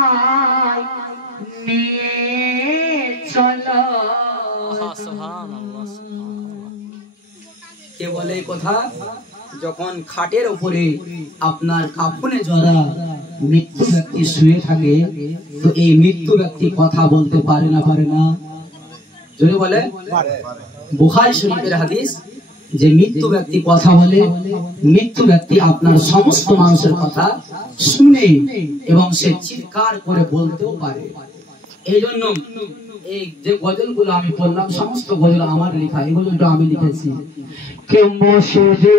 আমায় নিয়ে চলো। কে বলে এই কথা? যখন খাটের উপরে আপনার কাফনে জড়া মৃত্যু ব্যক্তি শুয়ে থাকে, তো এই মৃত্যু ব্যক্তি কথা বলতে পারে না? পারে না? জোরে বলে। বুখারী শরীফের হাদিস যে মৃত্যু ব্যক্তি কথা বলে, মৃত্যু ব্যক্তি আপনার সমস্ত মানুষের কথা শুনে এবং সে চিৎকার করে বলতেও পারে। এই জন্য এই যে গজলগুলো আমি বললাম সমস্ত গজল আমার লেখা, এই গজলটা আমি লিখেছি। কে মসজিদে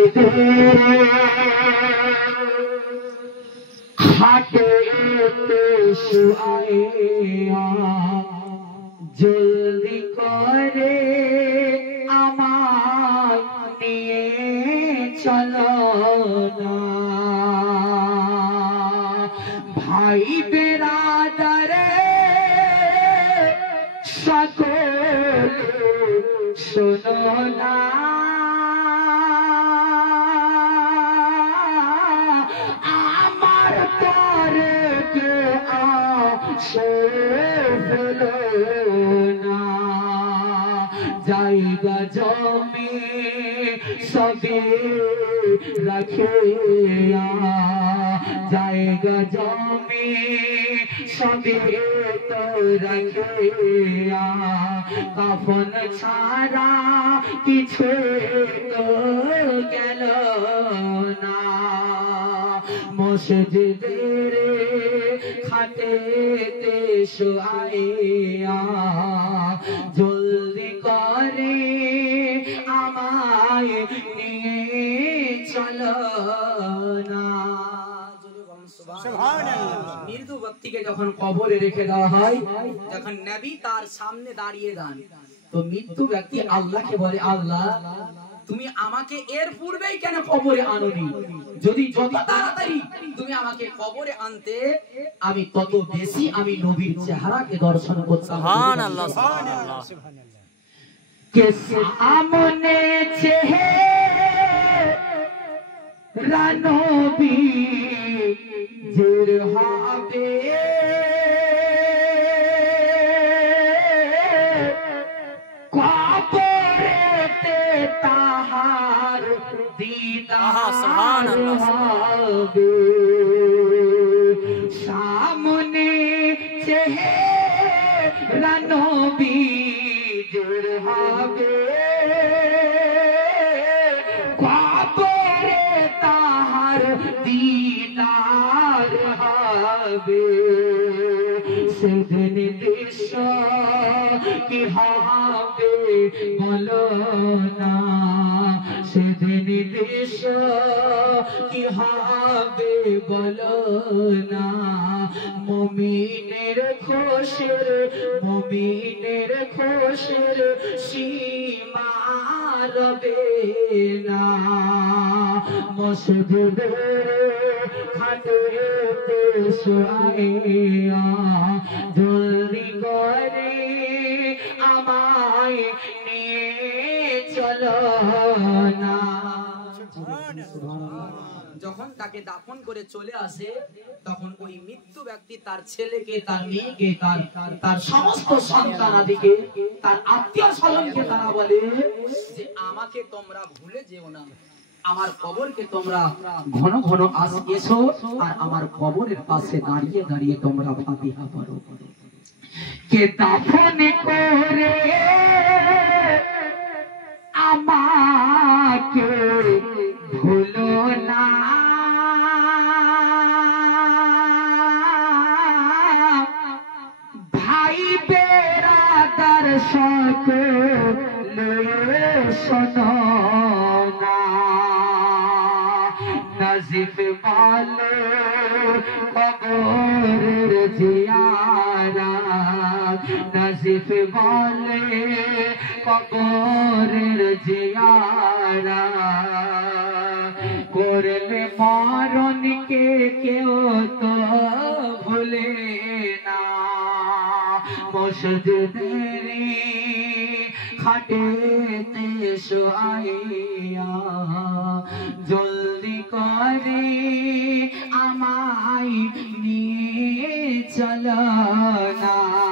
খাটে শুআইয়া জলদি করে আমায় নিয়ে চলো না। ভাই বেরাদারে সকলে শোনো না, আমার পরে কে আসে ফেলো না। জায়গা জমি সবে রাখিয়া, জায়গা জমি সবে তো রাখিয়া, কাফন ছাড়া কিছু তো গেল না। মসজিদের খাটেতে শুআইয়া জলদি করে আমায় নিয়ে চলো না। মৃত্যু ব্যক্তিকে যখন কবরে রেখে দেওয়া হয়, যখন নবী তার সামনে দাঁড়িয়ে যান, তো মৃত্যু ব্যক্তি আল্লাহকে বলে, আল্লাহ তুমি আমাকে এর পূর্বেই কেন কবরে আনোনি? যদি যত তাড়াতাড়ি তুমি আমাকে কবরে আনতে, আমি তত বেশি আমি নবীর চেহারাকে দর্শন করতাম। সুবহানাল্লাহ, সুবহানাল্লাহ। কে সামনে চেহারা নবী জোর হবে, কবরেতে তাহার দিদার হবে। সামনে চেহারা নবী জোর হবে, কবরে তাহার দিদার হবে। সেদিন দৃশ্য কি হবে বলো না, সেদিন দৃশ্য কি হবে বলো না। মুমিনের খুশির, মুমিনের খুশির সীমা রবে না। মসজিদের খাটেতে শুআইয়া জলদি করে আমায় নিয়ে চলো না। যখন তাকে দাফন করে চলে আসে, তখন ওই মৃত্যু ব্যক্তি তার ছেলেকে, তার মেয়েকে, তার সমস্ত সন্তানাদিকে, তার আত্মীয় স্বজনকে তারা বলে যে আমাকে তোমরা ভুলে যেও না, আমার কবরকে তোমরা ঘন ঘন এসো, আর আমার কবরের পাশে দাঁড়িয়ে দাঁড়িয়ে তোমরা ফাতিহা পড়ো। কে দাফন করে আমাকে ভুলো না, ভাই বেরাদার সকলে শোনো না। নজিব বলে কবরের জিয়ারত, নজিব বলে কবরের জিয়ারত, করলে মরণকে কেউ তো ভুলে না। মসজিদের খাটেতে শুআইয়া জলদি করে আমায় নিয়ে চলো না